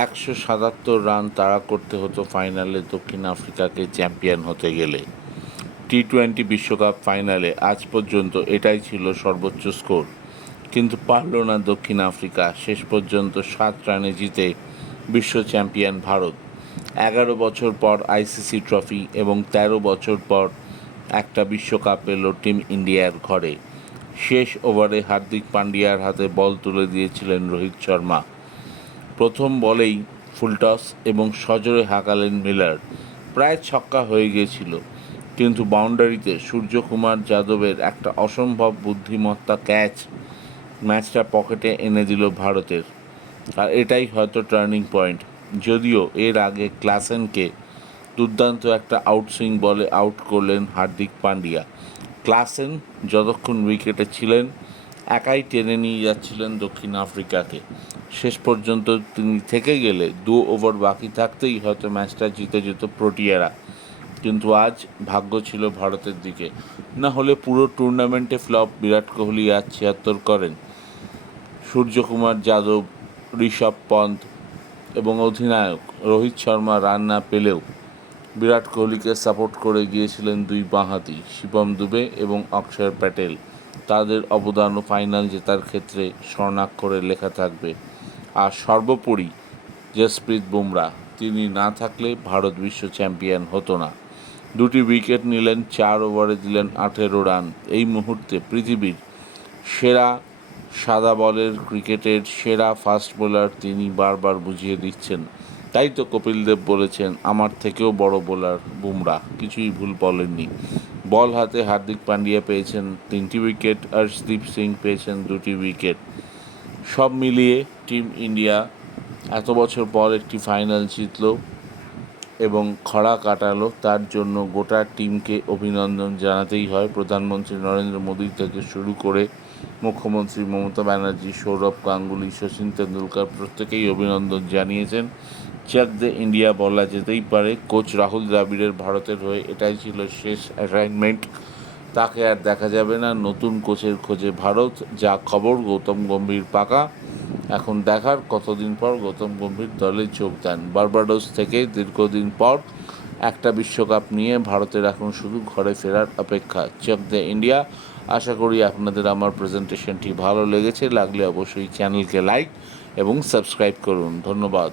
177 run তাড়া করতে হতো ফাইনালে দক্ষিণ আফ্রিকাকে চ্যাম্পিয়ন হতে গেলে। টি-20 বিশ্বকাপ ফাইনালে আজ পর্যন্ত এটাই ছিল সর্বোচ্চ স্কোর, কিন্তু পারল না দক্ষিণ আফ্রিকা। শেষ পর্যন্ত 7 রানে জিতে বিশ্ব চ্যাম্পিয়ন ভারত। 11 বছর পর আইসিসি ট্রফি এবং 13 বছর পর একটা বিশ্বকাপ এলো টিম ইন্ডিয়ার ঘরে। শেষ ওভারে হার্দিক পান্ডিয়ার হাতে বল তুলে দিয়েছিলেন রোহিত শর্মা। প্রথম বলেই ফুলটস এবং সজোরে হাঁকালেন মিলার। প্রায় ছক্কা হয়ে গিয়েছিল, কিন্তু বাউন্ডারিতে সূর্যকুমার যাদবের একটা অসম্ভব বুদ্ধিমত্তা ক্যাচ ম্যাচটা পকেটে এনে দিল ভারতের। আর এটাই হয়তো টার্নিং পয়েন্ট। যদিও এর আগে ক্লাসেনকে দুর্দান্ত একটা আউটসুইং বলে আউট করলেন হার্দিক পান্ডিয়া। ক্লাসেন যতক্ষণ উইকেটে ছিলেন একাই টেনে নিয়ে যাচ্ছিলেন দক্ষিণ আফ্রিকাকে। শেষ পর্যন্ত তিনি থেকে গেলে 2 ওভার বাকি থাকতেই হয়তো ম্যাচটা জিতে যেত প্রোটিয়ারা। কিন্তু আজ ভাগ্য ছিল ভারতের দিকে, না হলে পুরো টুর্নামেন্টে ফ্লপ। বিরাট কোহলি আজ 76 করেন। সূর্যকুমার যাদব, ঋষভ পন্ত এবং অধিনায়ক রোহিত শর্মা রান না পেলেও বিরাট কোহলিকে সাপোর্ট করে গিয়েছিলেন দুই বাঁহাতি শিবম দুবে এবং অক্ষর প্যাটেল। তাদের অবদানও ফাইনাল জেতার ক্ষেত্রে স্বর্ণাক্ষরে লেখা থাকবে। আর সর্বোপরি জসপ্রীত বুমরা, তিনি না থাকলে ভারত বিশ্ব চ্যাম্পিয়ন হতো না। 2টি উইকেট নিলেন, 4 ওভারে দিলেন 18 রান। এই মুহূর্তে পৃথিবীর সেরা সাদা বলের ক্রিকেটের সেরা ফাস্ট বোলার তিনি, বারবার বুঝিয়ে দিচ্ছেন। তাই তো কপিল দেব বলেছেন, আমার থেকেও বড় বোলার বুমরা। কিছুই ভুল বলেননি। বল হাতে হার্দিক পান্ডিয়া পেয়েছেন 3টি উইকেট, হর্ষদীপ সিং পেয়েছেন 2টি উইকেট। সব মিলিয়ে টিম ইন্ডিয়া এত বছর পর একটি ফাইনাল জিতল এবং খরা কাটালো। তার জন্য গোটা টিমকে অভিনন্দন জানাতেই হয়। প্রধানমন্ত্রী নরেন্দ্র মোদী থেকে শুরু করে মুখ্যমন্ত্রী মমতা ব্যানার্জি, সৌরভ গাঙ্গুলি, শচীন তেন্ডুলকর প্রত্যেকেই অভিনন্দন জানিয়েছেন। চাক দে ইন্ডিয়া বলা যেতেই পারে। কোচ রাহুল দ্রাবিড়ের ভারতের হয়ে এটাই ছিল শেষ অ্যাসাইনমেন্ট। তাকে আর দেখা যাবে না। নতুন কোচের খোঁজে ভারত। যা খবর, গৌতম গম্ভীর পাকা। এখন দেখার কতদিন পর গৌতম গম্ভীর দলে যোগ দেন। বার্বাডোস থেকে দীর্ঘদিন পর একটা বিশ্বকাপ নিয়ে ভারতের এখন শুধু ঘরে ফেরার অপেক্ষা। Check the India. আশা করি আপনাদের আমার প্রেজেন্টেশনটি ভালো লেগেছে। লাগলে অবশ্যই চ্যানেলকে লাইক এবং সাবস্ক্রাইব করুন। ধন্যবাদ।